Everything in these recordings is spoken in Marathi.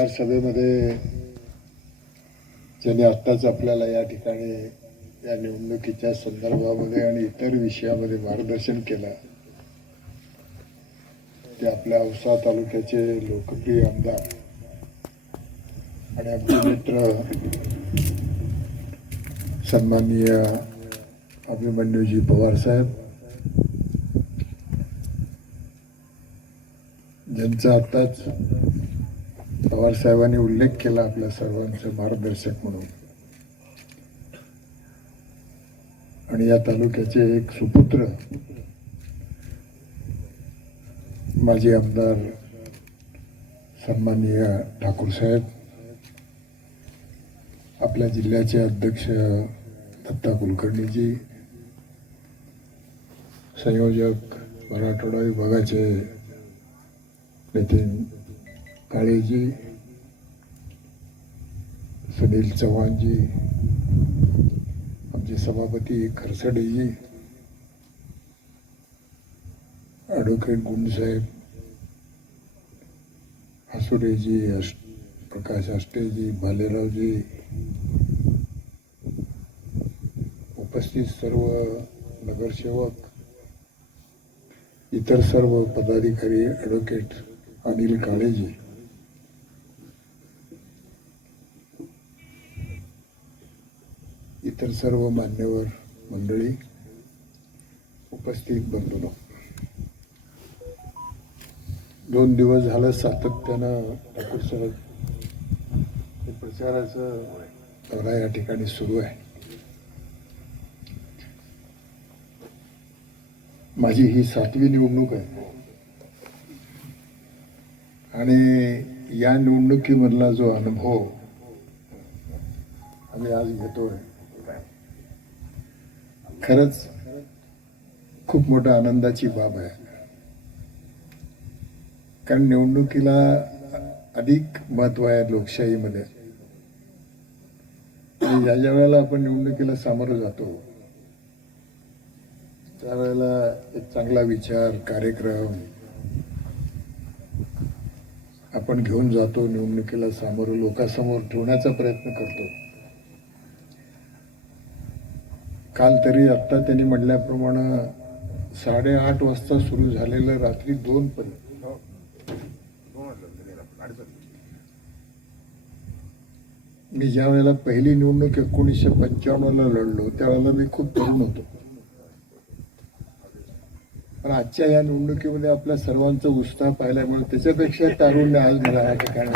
प्रचार सभेमध्ये ज्यांनी आत्ताच आपल्याला या ठिकाणी या निवडणुकीच्या संदर्भामध्ये आणि इतर विषयामध्ये मार्गदर्शन केलं ते आपल्या औसा तालुक्याचे लोकप्रिय आमदार आणि आमचे मित्र सन्माननीय अभिमन्यूजी पवार साहेब, ज्यांचा आत्ताच पवार साहेबांनी उल्लेख केला आपल्या सर्वांचं मार्गदर्शक म्हणून, आणि या तालुक्याचे एक सुपुत्र माजी आमदार सन्माननीय ठाकूर साहेब, आपल्या जिल्ह्याचे अध्यक्ष दत्ता कुलकर्णीजी, संयोजक मराठवाडा विभागाचे नितीन काळेजी, सुनील चव्हाणजी, आमचे सभापती खरसडेजी, ॲडव्होकेट गुंडसाहेब, हसुरेजी, प्रकाश आष्टेजी, भालेरावजी, उपस्थित सर्व नगरसेवक, इतर सर्व पदाधिकारी, ॲडव्होकेट अनिल काळेजी, इतर सर्व मान्यवर मंडळी, उपस्थित बंधूंनो, 2 दिवस झालं सातत्यानं ठाकूर साहेब हे प्रचाराचं दौरा या ठिकाणी सुरू आहे. माझी ही 7वी निवडणूक आहे आणि या निवडणुकीमधला जो अनुभव आम्ही आज घेतोय, खरंच खूप मोठा आनंदाची बाब आहे. कारण निवडणुकीला अधिक महत्व आहे लोकशाहीमध्ये, आणि ज्या वेळेला आपण निवडणुकीला सामोरं जातो त्यावेळेला एक चांगला विचार, कार्यक्रम आपण घेऊन जातो, निवडणुकीला सामोरं लोकांसमोर ठेवण्याचा प्रयत्न करतो. काल तरी आत्ता त्यांनी म्हटल्याप्रमाणे 8:30 वाजता सुरू झालेलं रात्री 2 पर्यंत, मी ज्या वेळेला पहिली निवडणूक 1995ला लढलो त्यावेळेला मी खूप तरुण होतो, पण आजच्या या निवडणुकीमध्ये आपल्या सर्वांचा उत्साह पाहिल्यामुळे त्याच्यापेक्षा तारुण्य आज मला या ठिकाणी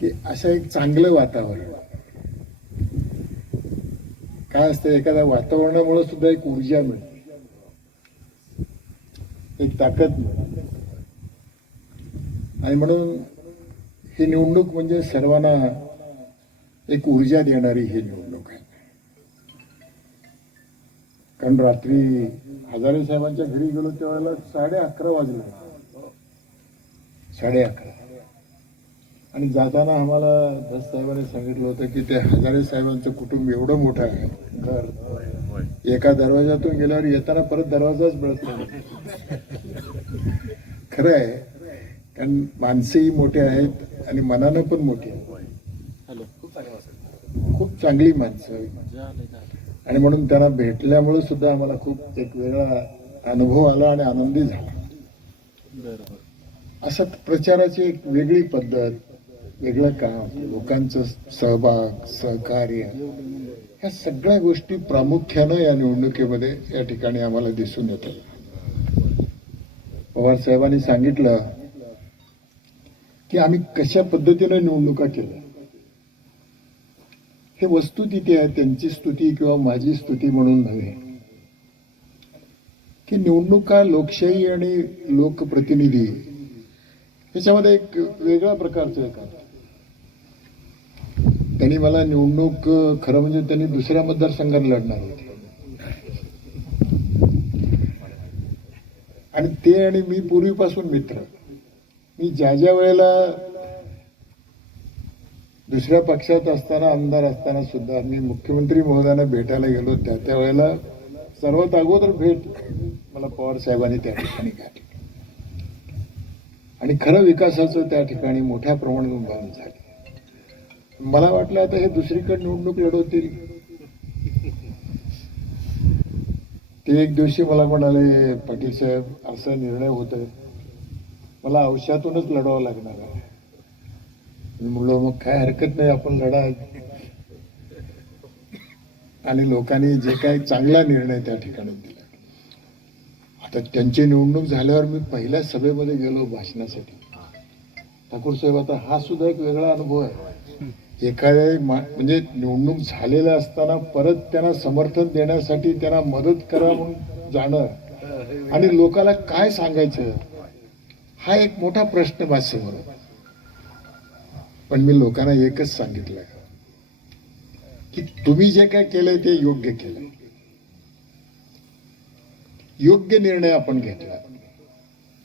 की असं एक चांगलं वातावरण. काय असतं, एखाद्या वातावरणामुळे सुद्धा एक ऊर्जा मिळते, एक ताकद मिळते, आणि म्हणून ही निवडणूक म्हणजे सर्वांना एक ऊर्जा देणारी ही निवडणूक आहे. कारण रात्री हजारे साहेबांच्या घरी गेलो त्यावेळेला 11:30 वाजले, 11:30, आणि जाताना आम्हाला दस साहेबांनी सांगितलं होतं की ते हजारे साहेबांचं कुटुंब एवढं मोठं आहे, घर, एका दरवाजातून गेल्यावर येताना परत दरवाजाच मिळत नाही. खरं आहे, कारण माणसंही मोठे आहेत आणि मनानं पण मोठी आहेत, खूप चांगली माणसं, आणि म्हणून त्यांना भेटल्यामुळे सुद्धा आम्हाला खूप एक वेगळा अनुभव आला आणि आनंदी झाला. असं प्रचाराची एक वेगळी पद्धत, वेगळं काम, लोकांचं सहभाग, सहकार्य, ह्या सगळ्या गोष्टी प्रामुख्यानं या निवडणुकीमध्ये या ठिकाणी आम्हाला दिसून येतात. पवार साहेबांनी सांगितलं की आम्ही कशा पद्धतीनं निवडणुका केल्या, हे वस्तुस्थिती आहे, त्यांची स्तुती किंवा माझी स्तुती म्हणून नव्हे, की निवडणुका लोकशाही आणि लोकप्रतिनिधी याच्यामध्ये एक वेगळ्या प्रकारचं एक आहे. त्यांनी मला निवडणूक, खरं म्हणजे त्यांनी दुसऱ्या मतदारसंघात लढणार होते, आणि ते आणि मी पूर्वीपासून मित्र. मी ज्या वेळेला दुसऱ्या पक्षात असताना, आमदार असताना सुद्धा मी मुख्यमंत्री महोदयांना भेटायला गेलो, त्या वेळेला सर्वात अगोदर भेट मला पवार साहेबांनी त्या ठिकाणी घातली. आणि खरं विकासाचं त्या ठिकाणी मोठ्या प्रमाणात उभारणी झाली. मला वाटलं आता हे दुसरीकडे निवडणूक लढवतील. ते एक दिवशी मला म्हणाले, पाटील साहेब असा निर्णय होतोय, मला औषधातूनच लढावं लागणार आहे. मी म्हणलो मग काय हरकत नाही, आपण लढा. आणि लोकांनी जे काही चांगला निर्णय त्या ठिकाणी दिला. आता त्यांची निवडणूक झाल्यावर मी पहिल्या सभेमध्ये गेलो भाषणासाठी. ठाकूर साहेब, आता हा सुद्धा एक वेगळा अनुभव आहे. एखाद्या म्हणजे निवडणूक झालेल्या असताना परत त्यांना समर्थन देण्यासाठी त्यांना मदत करा म्हणून जाणं आणि लोकांना काय सांगायचं, हा एक मोठा प्रश्न माझ्यासमोर. पण मी लोकांना एकच सांगितलं की तुम्ही जे काय केलंय ते योग्य केलंय, योग्य निर्णय आपण घेतला.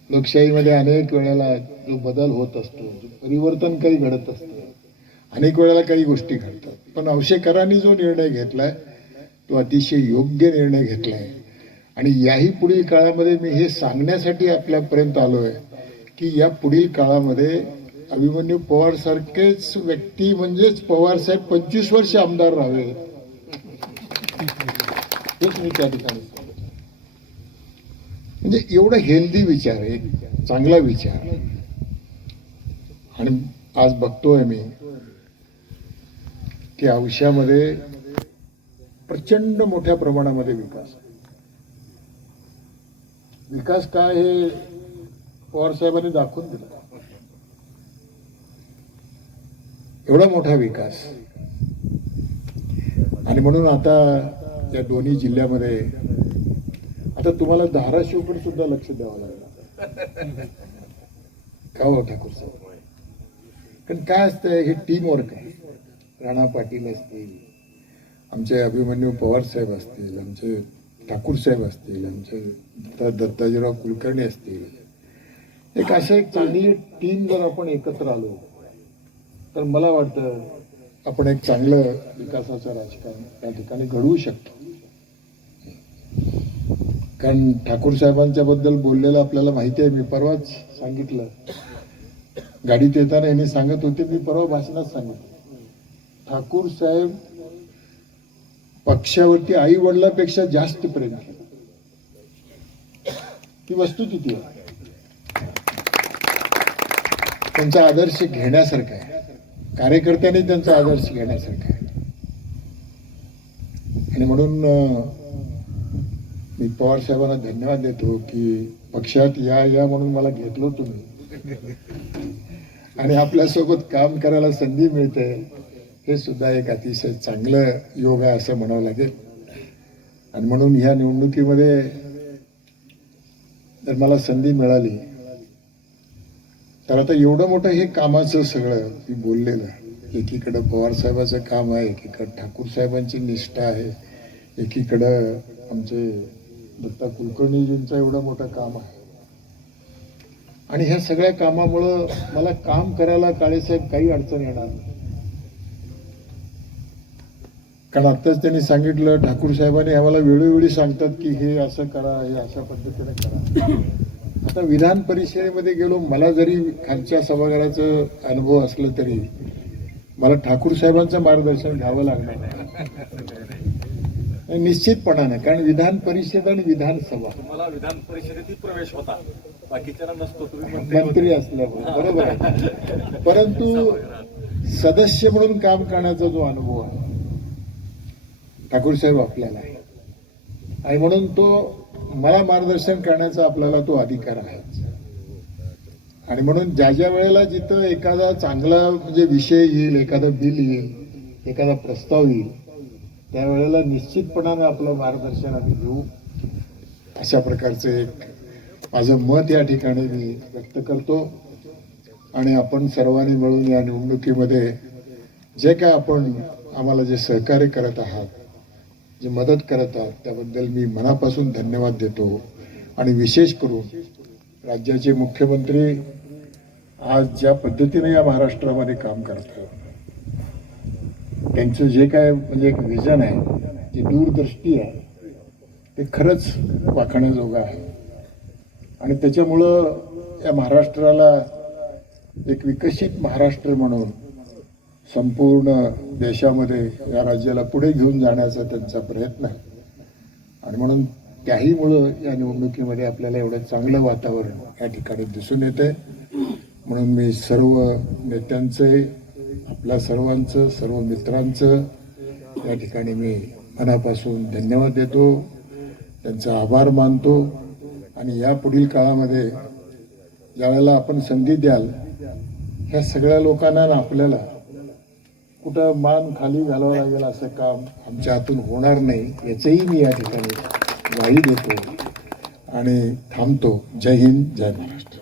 लोकशाहीमध्ये अनेक वेळेला जो बदल होत असतो, जो परिवर्तन काही घडत असतं, अनेक वेळेला काही गोष्टी घडतात. पण औशेकरांनी जो निर्णय घेतलाय तो अतिशय योग्य निर्णय घेतलाय. आणि याही पुढील काळामध्ये मी हे सांगण्यासाठी आपल्यापर्यंत आलोय की या पुढील काळामध्ये अभिमन्यू पवार सारखेच व्यक्ती म्हणजेच पवार साहेब 25 वर्ष आमदार राहावे, हेच मी त्या ठिकाणी सांगतो. म्हणजे एवढा हेल्दी विचार आहे, चांगला विचार. आणि आज बघतोय मी की औष्यामध्ये प्रचंड मोठ्या प्रमाणामध्ये विकास. विकास काय हे पवार साहेबांनी दाखवून दिला. एवढा मोठा विकास. आणि म्हणून आता या दोन्ही जिल्ह्यामध्ये आता तुम्हाला धाराशिवकडे सुद्धा लक्ष द्यावं लागलं. का हो ठाकूर साहेब? कारण काय असतं, हे टीम वर्क आहे. राणा पाटील असतील, आमचे अभिमन्यू पवार साहेब असतील, आमचे ठाकूर साहेब असतील, आमचे दत्ताजीराव कुलकर्णी असतील, एक असं एक चांगली टीम जर आपण एकत्र आलो तर मला वाटतं आपण एक चांगलं विकासाचं राजकारण त्या ठिकाणी घडवू शकतो. कारण ठाकूर साहेबांच्या बद्दल बोललेलं आपल्याला माहिती आहे. मी परवाच सांगितलं, गाडीत येताना यांनी सांगत होते, मी परवा भाषणात सांगितलं, ठाकूर साहेब पक्षावरती आई वडिलांपेक्षा जास्त प्रेम केलं. ती वस्तुस्थिती आहे. त्यांचा आदर्श घेण्यासारखा आहे. कार्यकर्त्यांनी त्यांचा आदर्श घेण्यासारखा आहे. आणि म्हणून मी पवार साहेबांना धन्यवाद देतो की पक्षात या म्हणून मला घेतलं तुम्ही आणि आपल्यासोबत काम करायला संधी मिळते, हे सुद्धा एक अतिशय चांगलं योग आहे असं म्हणावं लागेल. आणि म्हणून ह्या निवडणुकीमध्ये जर मला संधी मिळाली तर आता एवढं मोठं हे कामाचं सगळं मी बोललेलं, एकीकडं पवार साहेबाचं काम आहे, एकीकडं ठाकूर साहेबांची निष्ठा आहे, एकीकडं आमचे दत्ता कुलकर्णीजींचं एवढं मोठं काम आहे. आणि ह्या सगळ्या कामामुळं मला काम करायला काळेसाहेब काही अडचण येणार नाही. कारण आत्ताच त्यांनी सांगितलं, ठाकूर साहेबांनी आम्हाला वेळोवेळी सांगतात की हे असं करा, हे अशा पद्धतीने करा. आता विधान परिषदेमध्ये गेलो, मला जरी खालच्या सभागृहाचं अनुभव असलं तरी मला ठाकूर साहेबांचं मार्गदर्शन घ्यावं लागणार नाही निश्चितपणाने. कारण विधान परिषद आणि विधानसभा, तुम्हाला विधान परिषदेतील प्रवेश होता, बाकीच्या नसतो, तुम्ही मंत्री असल्यामुळे, बरोबर आहे. परंतु सदस्य म्हणून काम करण्याचा जो अनुभव आहे ठाकूर साहेब आपल्याला आहे. आणि म्हणून तो मला मार्गदर्शन करण्याचा आपल्याला तो अधिकार आहे. आणि म्हणून ज्या वेळेला जिथं एखादा चांगला म्हणजे विषय येईल, एखादं बिल येईल, एखादा प्रस्ताव येईल, त्यावेळेला निश्चितपणाने आपलं मार्गदर्शन आम्ही घेऊ. अशा प्रकारचं एक माझं मत या ठिकाणी मी व्यक्त करतो. आणि आपण सर्वांनी मिळून या निवडणुकीमध्ये जे काय आपण आम्हाला जे सहकार्य करत आहात, जे मदत करत आहात, त्याबद्दल मी मनापासून धन्यवाद देतो. आणि विशेष करून राज्याचे मुख्यमंत्री आज ज्या पद्धतीने या महाराष्ट्रामध्ये काम करतात, त्यांचं जे काय म्हणजे एक विजन आहे, जी दूरदृष्टी आहे, ते खरंच वाखाणण्याजोगं आहे. आणि त्याच्यामुळं या महाराष्ट्राला एक विकसित महाराष्ट्र म्हणून संपूर्ण देशामध्ये या राज्याला पुढे घेऊन जाण्याचा त्यांचा प्रयत्न आहे. आणि म्हणून त्याहीमुळं या निवडणुकीमध्ये आपल्याला एवढं चांगलं वातावरण या ठिकाणी दिसून येते. म्हणून मी सर्व नेत्यांचे, आपल्या सर्वांचं, सर्व मित्रांचं या ठिकाणी मी मनापासून धन्यवाद देतो, त्यांचा आभार मानतो. आणि या पुढील काळामध्ये ज्यावेळेला आपण संधी द्याल, ह्या सगळ्या लोकांना ना आपल्याला कुठं मान खाली घालावं लागेल असं काम आमच्या हातून होणार नाही, याचंही मी या ठिकाणी ग्वाही देतो आणि थांबतो. जय हिंद, जय महाराष्ट्र.